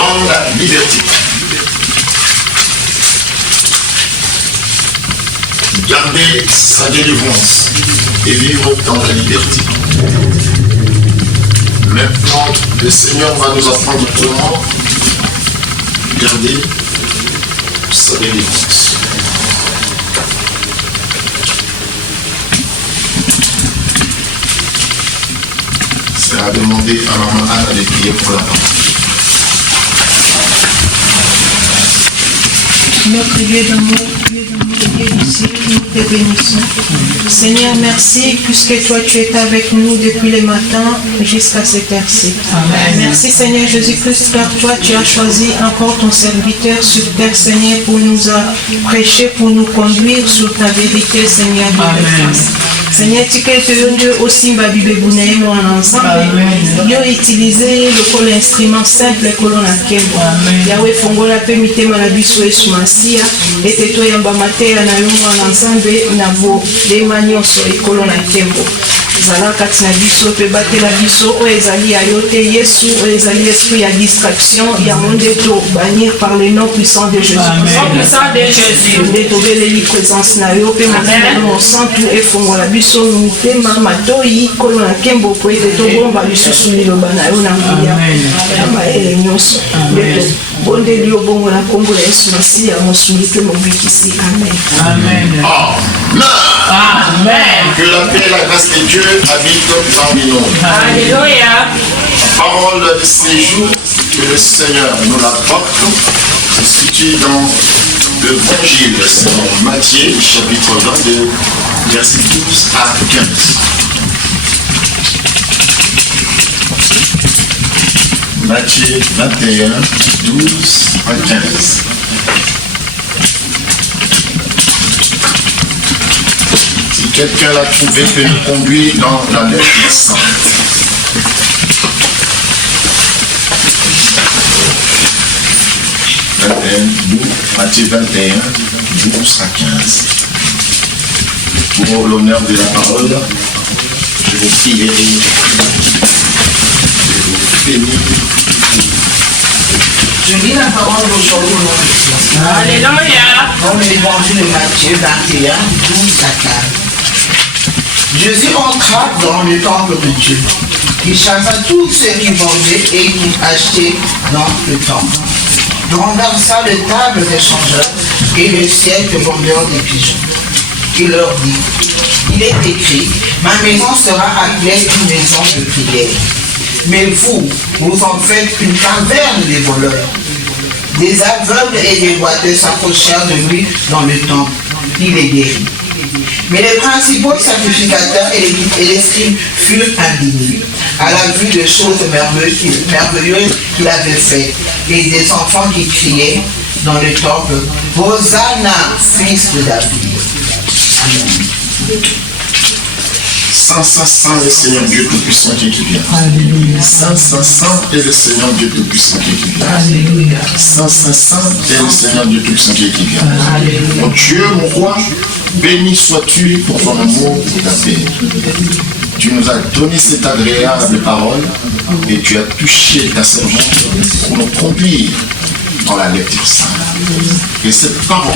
dans la liberté. Garder sa délivrance et vivre dans la liberté. Maintenant, le Seigneur va nous apprendre comment garder sa délivrance. C'est à demander à maman Anne de prier pour la parole. Notre Dieu d'amour, Dieu du ciel, nous te bénissons. Seigneur, merci puisque toi tu es avec nous depuis le matin jusqu'à cette heure-ci. Merci Seigneur Jésus-Christ car toi tu as choisi encore ton serviteur sur terre Seigneur pour nous prêcher, pour nous conduire sur ta vérité Seigneur. Seigneur, tu es Dieu aussi Babibé Bounaïm en ensemble. Dieu utilisé le col instrument simple que l'on a kembo. Yahweh Fongola permite manabiso et sumasia et te toi yamba maté na yungu en ensemble na vo de manioso et que l'on a kembo. Zala katina biso pe batela biso o ezali ayote Yesu o ezali esprit à distraction ya monde to bannir par le nom puissant de Jésus. Puissant de Jésus. De tobele li présence na yo pe mon sang tout et fongola biso mutema matoi kolo na kembo po ete to bomba lisusu liloba na yo na mbia. Yamba ele nyonso. Bonde liyo bongo na kombo la Yesu Masiya mosuli pe mobikisi. Amen. Amen. Amen. Que la paix et la grâce de Dieu habitent parmi nous. Alléluia. La parole de ces jours que le Seigneur nous l'apporte se situe dans l'évangile selon Matthieu, chapitre 22, versets 12 à 15. Matthieu 21, 12 à 15. Si quelqu'un l'a trouvé, peut nous conduire dans la lettre sainte. Matthieu 21, 12 à 15. Pour l'honneur de la parole, je vous prierai, je vous bénis. Je lis la parole d'aujourd'hui au nom de Jésus. Alléluia. Dans l'évangile de Matthieu 21, 12 à 15. Jésus entra dans le temple de Dieu. Il chassa tous ceux qui vendaient et qui achetaient dans le temple. Il renversa les tables des changeurs et les sièges des vendeurs des pigeons. Il leur dit, il est écrit, ma maison sera appelée une maison de prière. Mais vous, vous en faites une caverne des voleurs. Des aveugles et des boiteux s'approchèrent de lui dans le temple. Il les guérit. Mais les principaux sacrificateurs et les scribes furent indignés à la vue des choses merveilleuses qu'il avait faites et des enfants qui criaient dans le temple, Hosanna, fils de David. Amen. Saint est le Seigneur Dieu Tout-Puissant qui vient. Alléluia. Saint est le Seigneur Dieu Tout-Puissant qui vient. Alléluia. Saint est le Seigneur Dieu Tout-Puissant qui vient. Alléluia. Mon Dieu, mon roi, béni sois-tu pour ton amour et ta paix. Tu nous as donné cette agréable parole et tu as touché ta servante pour nous conduire dans la lecture sainte. Et cette parole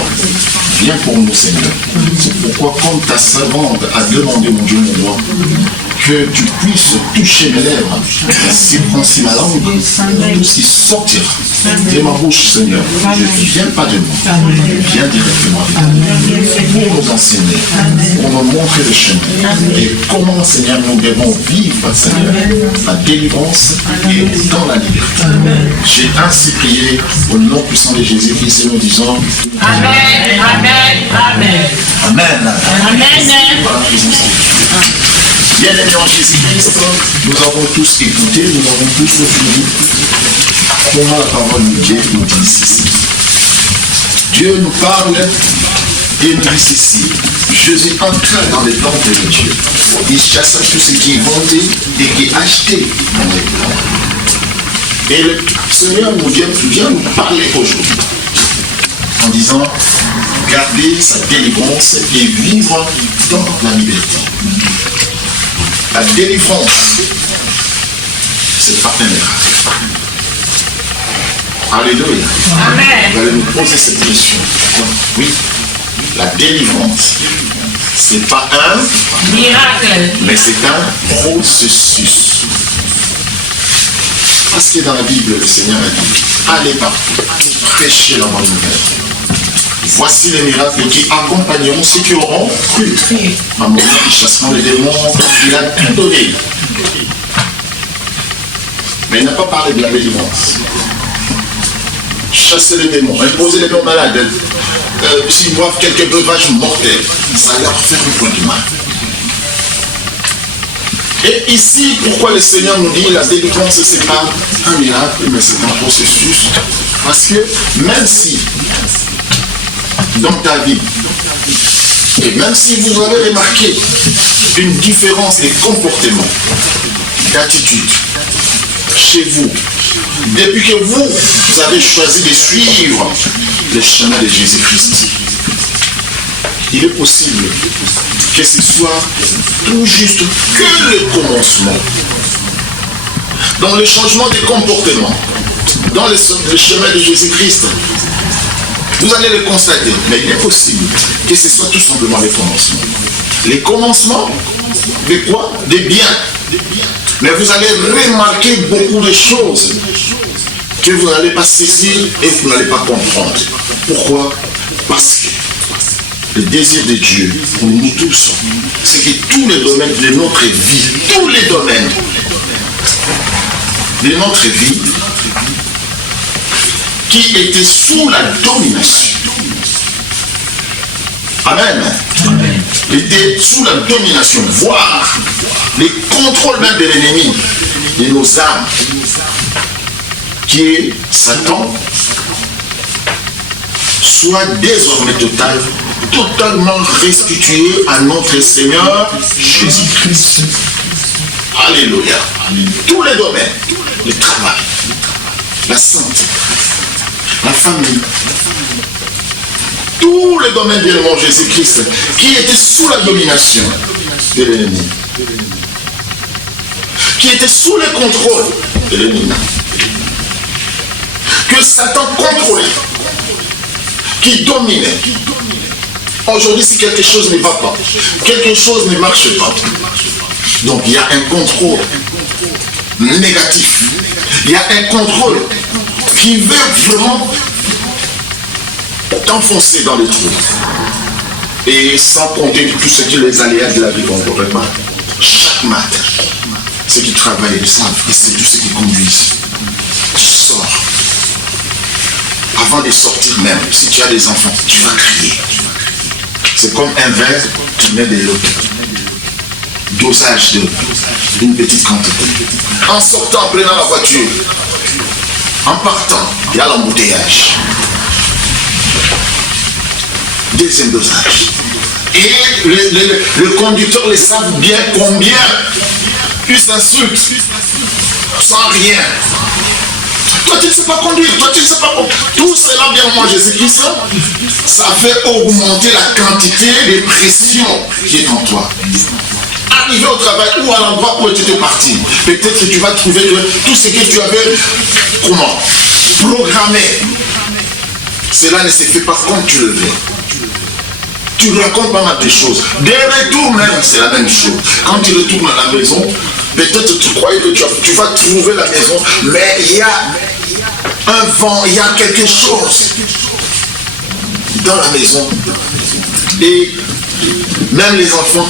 vient pour nous, Seigneur. C'est pourquoi, comme ta servante a demandé, mon Dieu, mon roi, que tu puisses toucher mes lèvres, circoncis ma langue, ce qui sortira de ma bouche, Seigneur. Je ne viens pas de moi, je viens directement pour nous enseigner, pour nous montrer le chemin et comment, Seigneur, nous devons vivre, Seigneur, la délivrance et dans la liberté. J'ai ainsi prié au nom puissant de Jésus-Christ et nous disons Amen. Amen. Amen. Amen. Amen. Bien-aimés en Jésus-Christ, nous avons tous écouté, nous avons tous retenu comment la parole de Dieu nous dit ici. Dieu nous parle et nous dit ceci. Jésus entra dans les temples de Dieu. Il chassa tout ce qui est vendu et qui est acheté dans les temples. Et le Seigneur nous vient nous parler aujourd'hui en disant garder sa délivrance et vivre dans la liberté. La délivrance, c'est pas un miracle. Alléluia. Amen. Vous allez nous poser cette question. Oui, la délivrance, c'est pas un Miracle. mais c'est un processus. Parce que dans la Bible, le Seigneur a dit, allez partout, prêchez la bonne nouvelle. Voici les miracles qui accompagneront ceux qui auront cru. Un moment de chassement des démons, il a tout donné. Mais il n'a pas parlé de la délivrance. Chasser les démons, imposer les démons malades, s'ils boivent quelques breuvages mortels, ça leur fait un point du mal. Et ici, pourquoi le Seigneur nous dit la délivrance, ce n'est pas un miracle, mais c'est un processus. Parce que même si, dans ta vie, et même si vous avez remarqué une différence de comportement, d'attitude, chez vous, depuis que vous avez choisi de suivre le chemin de Jésus-Christ, il est possible que ce soit tout juste que le commencement. Dans le changement de comportement, dans le chemin de Jésus-Christ, vous allez le constater, mais il est possible que ce soit tout simplement le commencement. Les commencements de quoi? Des biens. Mais vous allez remarquer beaucoup de choses que vous n'allez pas saisir et vous n'allez pas comprendre. Pourquoi? Parce que le désir de Dieu pour nous tous, c'est que tous les domaines de notre vie, tous les domaines de notre vie qui étaient sous la domination. Amen. Amen. Étaient sous la domination, voire les contrôles même de l'ennemi, de nos âmes, qui est Satan, soit désormais totalement restitué à notre Seigneur Jésus-Christ. Alléluia. Tous les domaines, le travail, la santé, la famille, tous les domaines de mon Jésus-Christ qui étaient sous la domination de l'ennemi, qui étaient sous le contrôle de l'ennemi, que Satan contrôlait, qui dominait. Aujourd'hui, si quelque chose ne va pas, quelque chose ne marche pas, donc il y a un contrôle négatif, il y a un contrôle qui veut vraiment t'enfoncer dans les trous. Et sans compter tout ce qui les aléas de la vie qu'on ne pas. Chaque matin, ceux qui travaillent le savent, et c'est tout ce qui conduisent. Tu sors. Avant de sortir même, si tu as des enfants, tu vas crier. C'est comme un verre, tu mets de l'eau. Dosage d'une petite quantité. En sortant, en prenant la voiture, en partant, il y a l'embouteillage. Deuxième dosage. Et le conducteur le savent bien combien il s'insulte sans rien. Toi tu ne sais pas conduire, toi tu ne sais pas conduire. Tout cela, bien moi Jésus-Christ, ça fait augmenter la quantité de pression qui est en toi. Arrivé au travail ou à l'endroit où tu étais parti, peut-être que tu vas trouver que tout ce que tu avais programmé, cela ne se fait pas comme tu le veux. Tu racontes pas mal de choses. Des retours même, c'est la même chose. Quand tu retournes à la maison, peut-être tu croyais que tu vas trouver la maison, mais il y a un vent, il y a quelque chose dans la maison. Et même les enfants,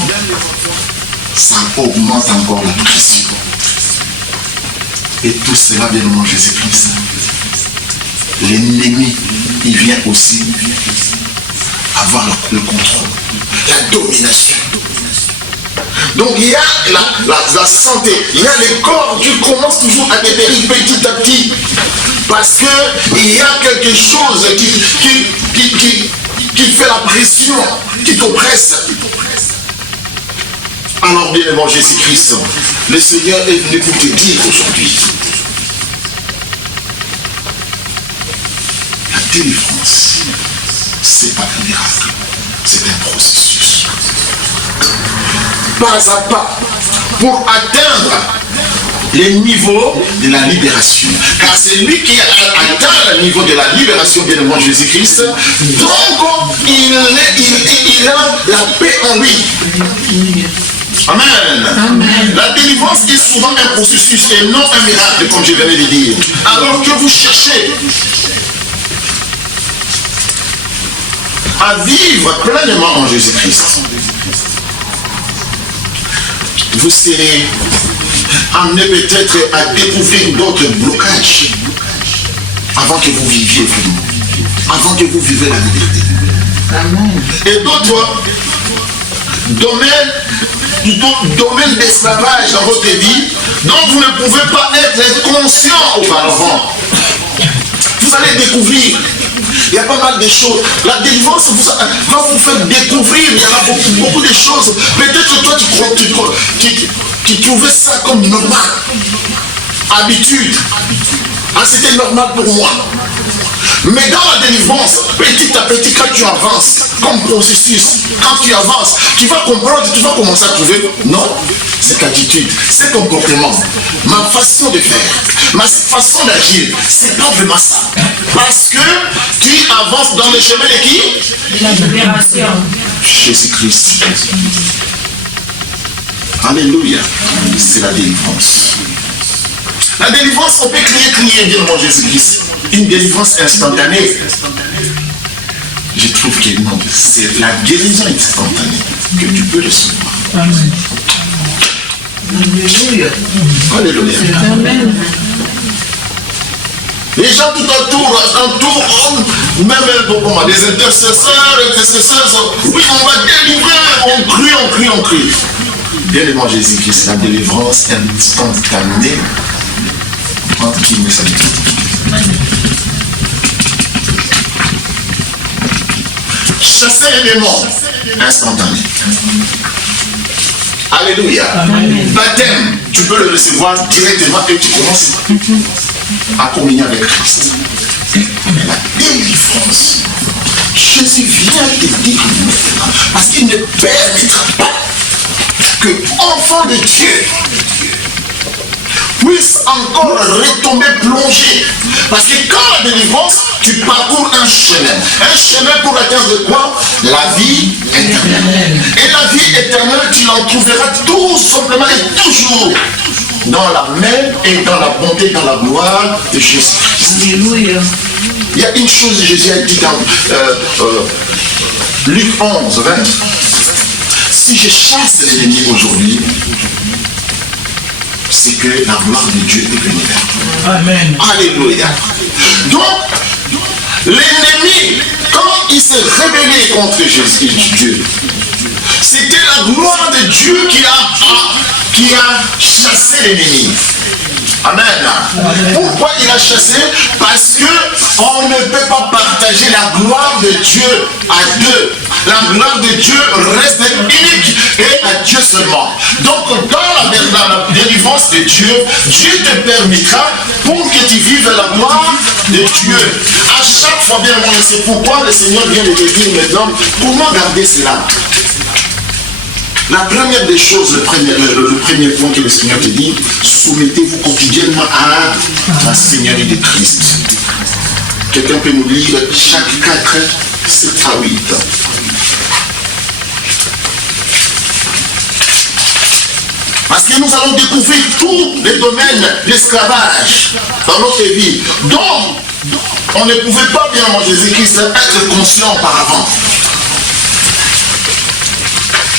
ça augmente encore la pression. Et tout cela vient de Jésus-Christ. L'ennemi, il vient aussi avoir le contrôle, la domination. Donc il y a la santé, il y a les corps qui commencent toujours à dépérir petit à petit. Parce qu'il y a quelque chose qui fait la pression, qui t'oppresse. Alors bien aimé Jésus-Christ, le Seigneur est venu pour te dire aujourd'hui, la délivrance, c'est pas un miracle, c'est un processus. Pas à pas, pour atteindre le niveau de la libération. Car c'est lui qui a atteint le niveau de la libération, bien aimé Jésus-Christ. Donc, il a la paix en lui. Amen. Amen. La délivrance est souvent un processus et non un miracle, comme je venais de dire. Alors que vous cherchez à vivre pleinement en Jésus-Christ, vous serez amené peut-être à découvrir d'autres blocages avant que vous viviez vraiment, avant que vous viviez la liberté. Amen. Et d'autres domaines d'esclavage dans votre vie dont vous ne pouvez pas être conscient auparavant. Vous allez découvrir. Il y a pas mal de choses. La délivrance va vous faire découvrir. Il y en a beaucoup de choses. Peut-être toi tu trouvais ça comme normal. Habitude. Ah, c'était normal pour moi. Mais dans la délivrance, petit à petit, quand tu avances, comme processus, quand tu avances, tu vas comprendre, tu vas commencer à trouver, non, cette attitude, ce comportement, ma façon de faire, ma façon d'agir, c'est pas vraiment ça. Parce que tu avances dans le chemin de qui? La libération. Jésus-Christ. Alléluia. C'est la délivrance. La délivrance, on peut crier, dire mon Jésus-Christ. Une délivrance instantanée. Je trouve que non, c'est la guérison instantanée que tu peux recevoir. Amen. Alléluia. Alléluia. Amen. Les gens tout autour, même des intercesseurs, oui, on va délivrer, on crie. Bien aimé Jésus-Christ, la délivrance instantanée. Qui me salue. Chasser les démons, instantané. Alléluia. Amen. Baptême, tu peux le recevoir directement et tu commences à communier avec Christ. La délivrance. Jésus vient te dire maintenant, parce qu'il ne permettra pas que enfant de Dieu puisse encore retomber plongé. Parce que quand la délivrance, tu parcours un chemin pour atteindre quoi? La vie éternelle. Et la vie éternelle, tu l'en trouveras tout simplement et toujours dans la main et dans la bonté, dans la gloire de Jésus. Alléluia. Il y a une chose que Jésus a dit dans Luc 11, 20. Si je chasse l'ennemi aujourd'hui, c'est que la gloire de Dieu est venue vers toi. Amen. Alléluia. Donc, l'ennemi, quand il s'est rébellé contre Jésus, Dieu, c'était la gloire de Dieu qui a chassé l'ennemi. Amen. Pourquoi il a chassé? Parce que on ne peut pas partager la gloire de Dieu à deux. La gloire de Dieu reste unique et à Dieu seulement. Donc dans la délivrance de Dieu, Dieu te permettra pour que tu vives la gloire de Dieu. À chaque fois, bien moi, c'est pourquoi le Seigneur vient de te dire maintenant, comment garder cela? La première des choses, le premier point que le Seigneur te dit, soumettez-vous quotidiennement à la Seigneurie de Christ. Quelqu'un peut nous lire Jacques 4, 7 à 8. Parce que nous allons découvrir tous les domaines d'esclavage dans notre vie. Donc, on ne pouvait pas bien en Jésus-Christ être conscient auparavant.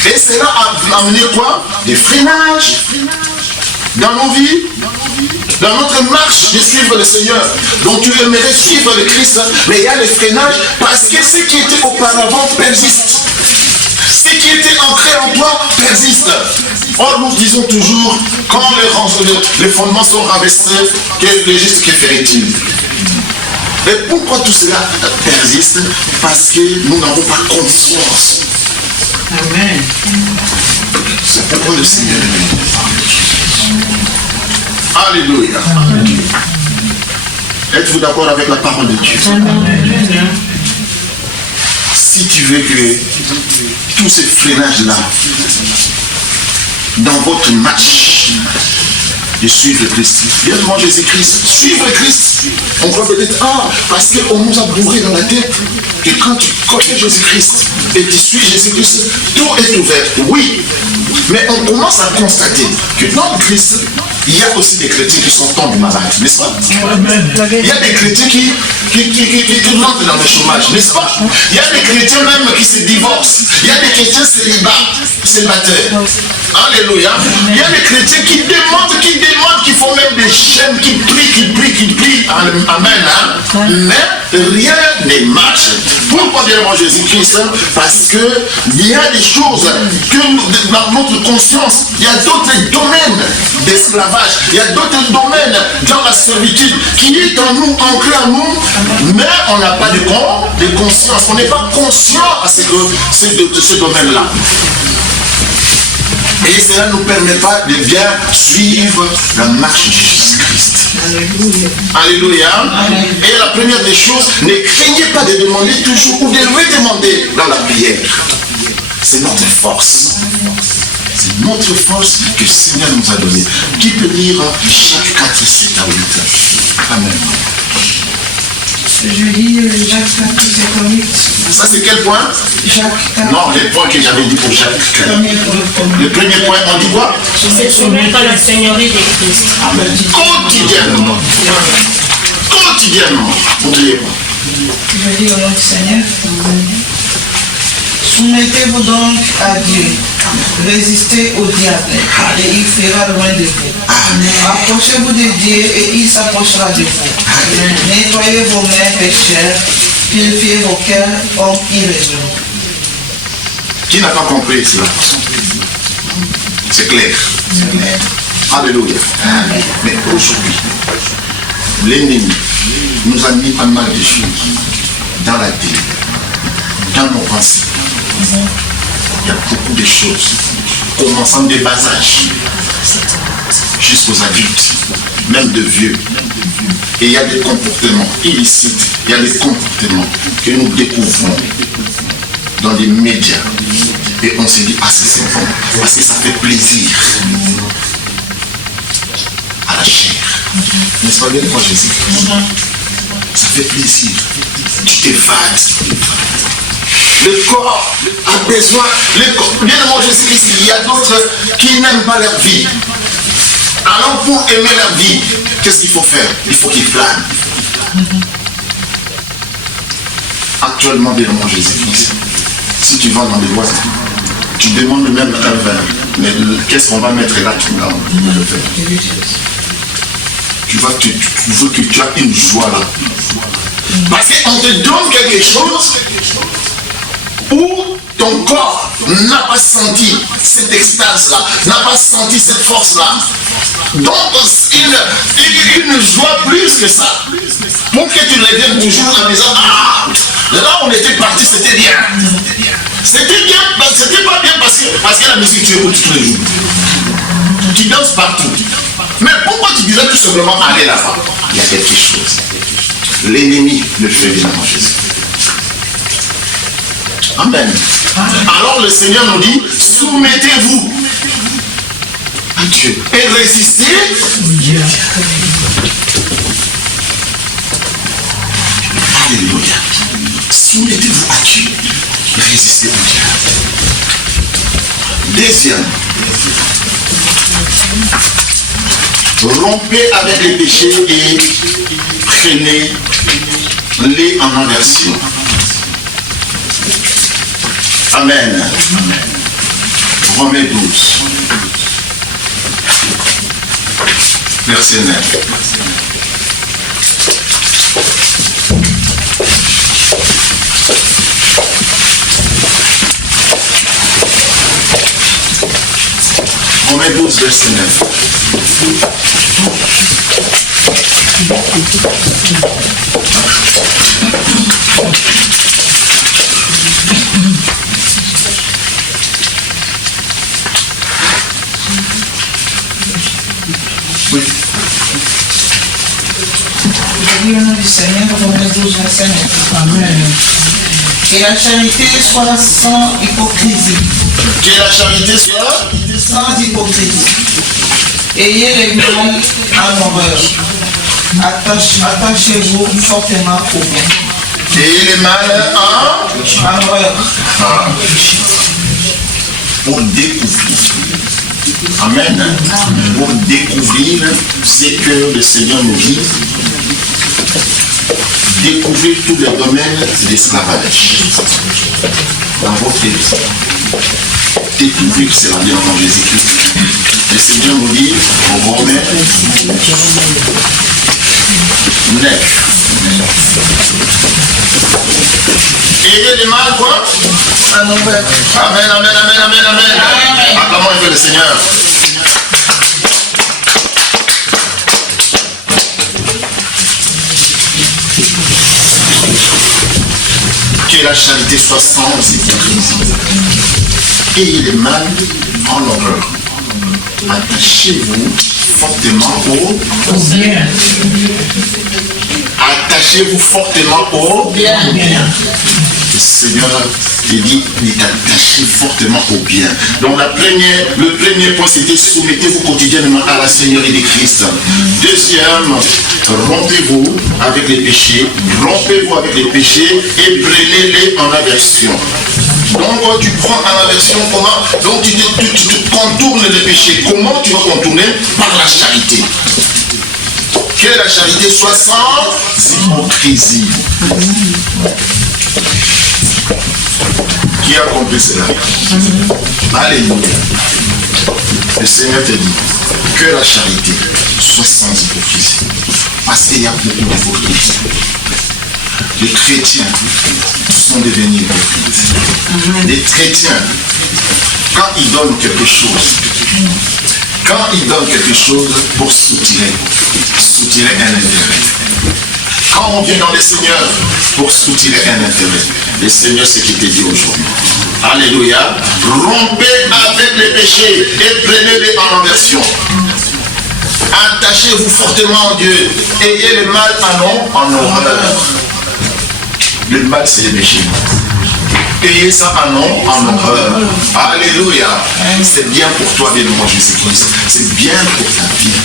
Et cela a amené quoi? Des freinages dans nos vies, dans notre marche de suivre le Seigneur. Donc tu aimerais suivre le Christ, mais il y a les freinages parce que ce qui était auparavant persiste. Ce qui était ancré en toi persiste. Or nous disons toujours, quand les fondements sont rabaissés, que le juste que ferait-il? Et pourquoi tout cela persiste? Parce que nous n'avons pas conscience. Amen. C'est pourquoi le Seigneur est venu. Alléluia. Êtes-vous d'accord avec la parole de Dieu? Amen. Si tu veux que tous ces freinages-là, dans votre match de suivre le Christ. Bien devant Jésus-Christ, suivre le Christ. On croit peut-être, parce qu'on nous a bourré dans la tête que quand tu connais Jésus-Christ et tu suis Jésus-Christ, tout est ouvert. Oui, mais on commence à constater que dans le Christ, il y a aussi des chrétiens qui sont tombés malades, n'est-ce pas? Il y a des chrétiens qui rentrent dans le chômage, n'est-ce pas? Il y a des chrétiens même qui se divorcent. Il y a des chrétiens célibataires. Alléluia. Il y a des chrétiens qui demandent, qui font même des chaînes, qui prient. Amen. Hein? Mais rien ne marche. Pourquoi dire mon Jésus-Christ? Parce que il y a des choses que dans notre conscience, il y a d'autres domaines d'esclavage, il y a d'autres domaines dans la servitude qui est en nous, ancré en nous, mais on n'a pas de conscience, on n'est pas conscient à ce domaine-là. Et cela ne nous permet pas de bien suivre la marche de Jésus-Christ. Alléluia. Et la première des choses, ne craignez pas de demander toujours ou de redemander dans la prière. C'est notre force. C'est notre force que le Seigneur nous a donnée. Qui peut lire Jacques 4, 7 à 8? Amen. Je lis Jacques 4, 7 à 8. Ça c'est quel point? Jacques 4. Non, les points que j'avais dit pour Jacques 4. Le premier point, on dit quoi? Se soumettre à la Seigneurie de Christ. Amen. Quotidiennement. Quotidiennement. N'oubliez pas. Je lis au nom du Seigneur. Soumettez-vous donc à Dieu. Résistez au diable et il fera loin de vous. Approchez-vous de Dieu et il s'approchera de vous. Nettoyez vos mains pécheurs, purifiez vos cœurs, hommes irrésolus. Qui n'a pas compris cela? C'est clair. Alléluia. Mais aujourd'hui, l'ennemi nous a mis pas mal de choses dans la tête, dans nos pensées. Il y a beaucoup de choses, commençant des bas âges jusqu'aux adultes, même de vieux. Et il y a des comportements illicites, il y a des comportements que nous découvrons dans les médias. Et on se dit, c'est bon, parce que ça fait plaisir à la chair. N'est-ce pas bien moi Jésus? Ça fait plaisir. Tu t'évades. Le corps a besoin, bien de mon Jésus-Christ, il y a d'autres qui n'aiment pas leur vie. Alors pour aimer leur vie, qu'est-ce qu'il faut faire? Il faut qu'ils flânent. Actuellement, bien de mon Jésus-Christ, si tu vas dans les boîtes, tu demandes même un verre, mais qu'est-ce qu'on va mettre là? Tu vas le faire. Tu veux que tu as une joie là. Parce qu'on te donne quelque chose où ton corps n'a pas senti cette extase-là, n'a pas senti cette force-là. Donc, une joie plus que ça. Pour que tu reviennes toujours en disant, là on était parti, c'était bien. C'était bien, c'était pas bien parce que la musique tu écoutes tous les jours. Tu danses partout. Mais pourquoi tu disais tout simplement aller là-bas? Il y a quelque chose. L'ennemi le fait évidemment Jésus. Amen. Alors le Seigneur nous dit, soumettez-vous à Dieu et résistez. Alléluia. Soumettez-vous à Dieu. Résistez au diable. Deuxième. Rompez avec les péchés et prenez-les en aversion. Amen. Romains 12. Verset 9. Romains 12, verset 9. Oui. Je lis au nom du Seigneur, Romains 12, verset 9. Amen. Que la charité soit sans hypocrisie. Que la charité soit sans hypocrisie. Ayez les mal en horreur. Attachez-vous fortement au bien. Ayez les mal en horreur. Pour découvrir. Amen. Pour découvrir ce que le Seigneur nous dit. Découvrir tous les domaines de l'esclavage dans votre vie. Découvrir que c'est la vie en Jésus-Christ. Le Seigneur nous dit en Romains 9. Ayez les mal quoi? Amen, amen, amen, amen, amen. Acclamons un peu le Seigneur. Que la charité soit sans hypocrisie. Ayez les mal en horreur. Attachez-vous fortement au bien. Attachez-vous fortement au bien. Le Seigneur te dit d'attacher fortement au bien. Donc le premier point c'était soumettez-vous quotidiennement à la Seigneurie de Christ. Deuxième, rompez-vous avec les péchés. Rompez-vous avec les péchés et prenez-les en aversion. Donc tu prends en aversion comment? Donc tu te contournes les péchés. Comment tu vas contourner? Par la charité. Que la charité soit sans hypocrisie. Qui a compris cela? Alléluia. Le Seigneur te dit que la charité soit sans hypocrisie. Parce qu'il y a beaucoup d'hypocrisie. Les chrétiens sont devenus hypocrites. Les chrétiens, quand ils donnent quelque chose, pour soutirer un intérêt. Quand on vient dans le Seigneur pour soutirer un intérêt, le Seigneur c'est ce qu'il te dit aujourd'hui. Alléluia. Rompez avec les péchés et prenez-les en aversion. Attachez-vous fortement en Dieu. Ayez le mal en horreur. Le mal c'est le péché. Ayez ça en horreur. Alléluia. C'est bien pour toi, bien-aimé Jésus-Christ. C'est bien pour ta vie.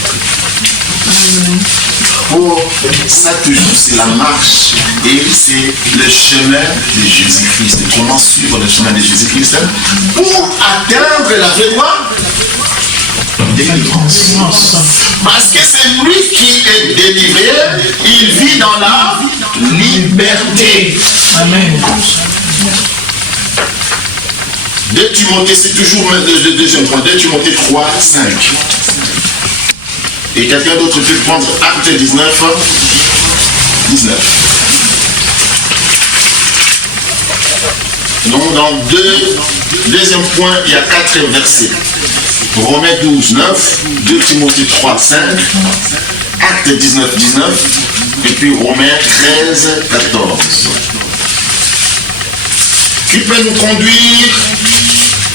Pour ça toujours c'est la marche et c'est le chemin de Jésus-Christ. Comment suivre le chemin de Jésus-Christ pour atteindre la vraie loi? Délivrance. Parce que c'est lui qui est délivré, il vit dans la liberté. Amen. 2 Timothée, c'est toujours le deuxième point. 2 Timothée 3, 5. Et quelqu'un d'autre peut prendre Acte 19. Donc dans deuxième point, il y a 4 versets. Romains 12, 9, 2 Timothée 3, 5, Acte 19, 19, et puis Romains 13, 14. Qui peut nous conduire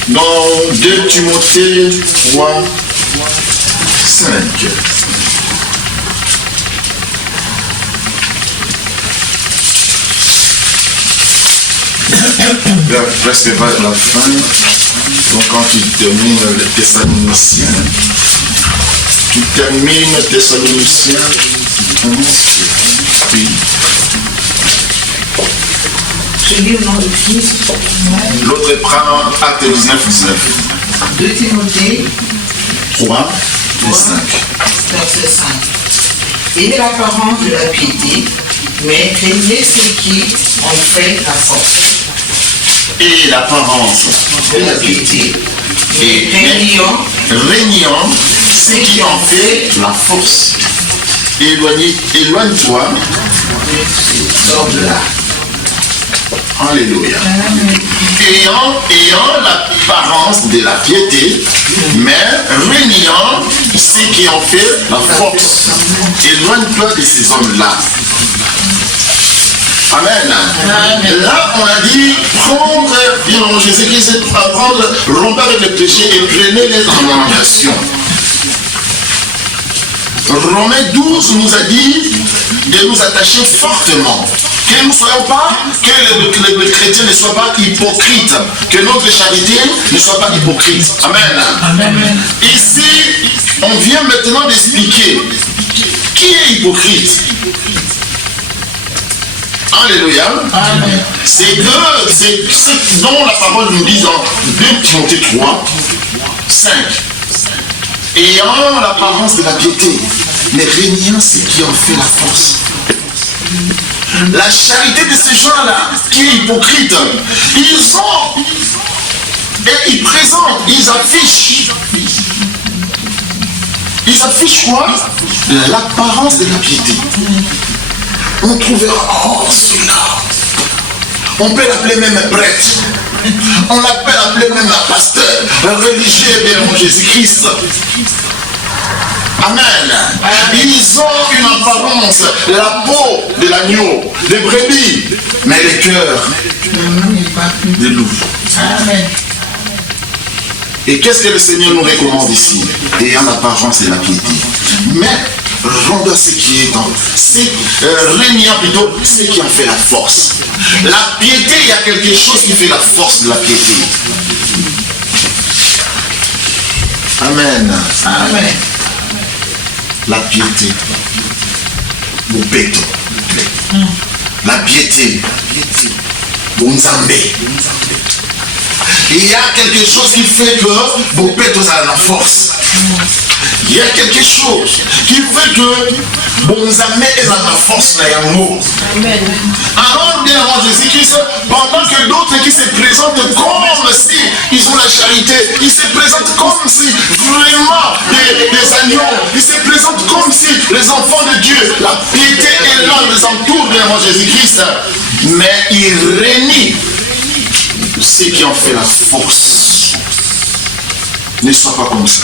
dans 2 Timothée 3, 5. Presque vers la fin, donc quand tu termines le Thessaloniciens, tu commences. Oui. Je lis au nom du Fils. L'autre prend Acte 19, 19. 2 Timothée 3, 5. Verset 5. Ayez l'apparence de la piété, mais craignez ceux qui ont fait la force. Et l'apparence De la piété. et régnant ceux qui ont fait la force. Éloigne-toi. Sors de là. Alléluia. Ayant l'apparence de la piété, mais régnant ceux qui ont fait la force. Éloigne-toi de ces hommes-là. Amen. Là, on a dit prendre, bien Jésus-Christ, rompre avec le péché et prenez-les en aversion. Romains 12 nous a dit de nous attacher fortement Que nous ne soyons pas, que les chrétiens ne soient pas hypocrites, que notre charité ne soit pas hypocrite. Amen. Amen. Ici, on vient maintenant d'expliquer qui est hypocrite. Alléluia. Amen. C'est ce dont la parole nous dit dans 2 Timothée 3, 5. Ayant l'apparence de la piété, mais régnant ce qui en fait la force. La charité de ces gens-là, qui est hypocrite, ils ont et ils présentent, ils affichent quoi? L'apparence de la piété. On trouvera, oh celui-là, on peut l'appeler même un prêtre, on l'appelle appeler même un pasteur, un religieux bien en Jésus-Christ. Amen. Ils ont une apparence, la peau de l'agneau, des brebis, mais le cœur de loup. Amen. Et qu'est-ce que le Seigneur nous recommande ici? Ayant l'apparence de la piété. Mais rendons ce qui est dans, régnant plutôt ce qui en fait la force. La piété, il y a quelque chose qui fait la force de la piété. Amen. Amen. La piété. Bopeto. La piété. Bonzambé. Il y a quelque chose qui fait que Bopeto a la force. Il y a quelque chose qui fait que Bonzambé est dans la force là, Amen. alors, bien avant Jésus-Christ, pendant que d'autres qui se présentent comme si ils ont la charité, ils se présentent comme si vraiment des agneaux, ils se présentent comme si les enfants de Dieu, la piété est là, les entoure bien avant Jésus-Christ, mais ils renient ce qui en fait la force. Ne sois pas comme ça.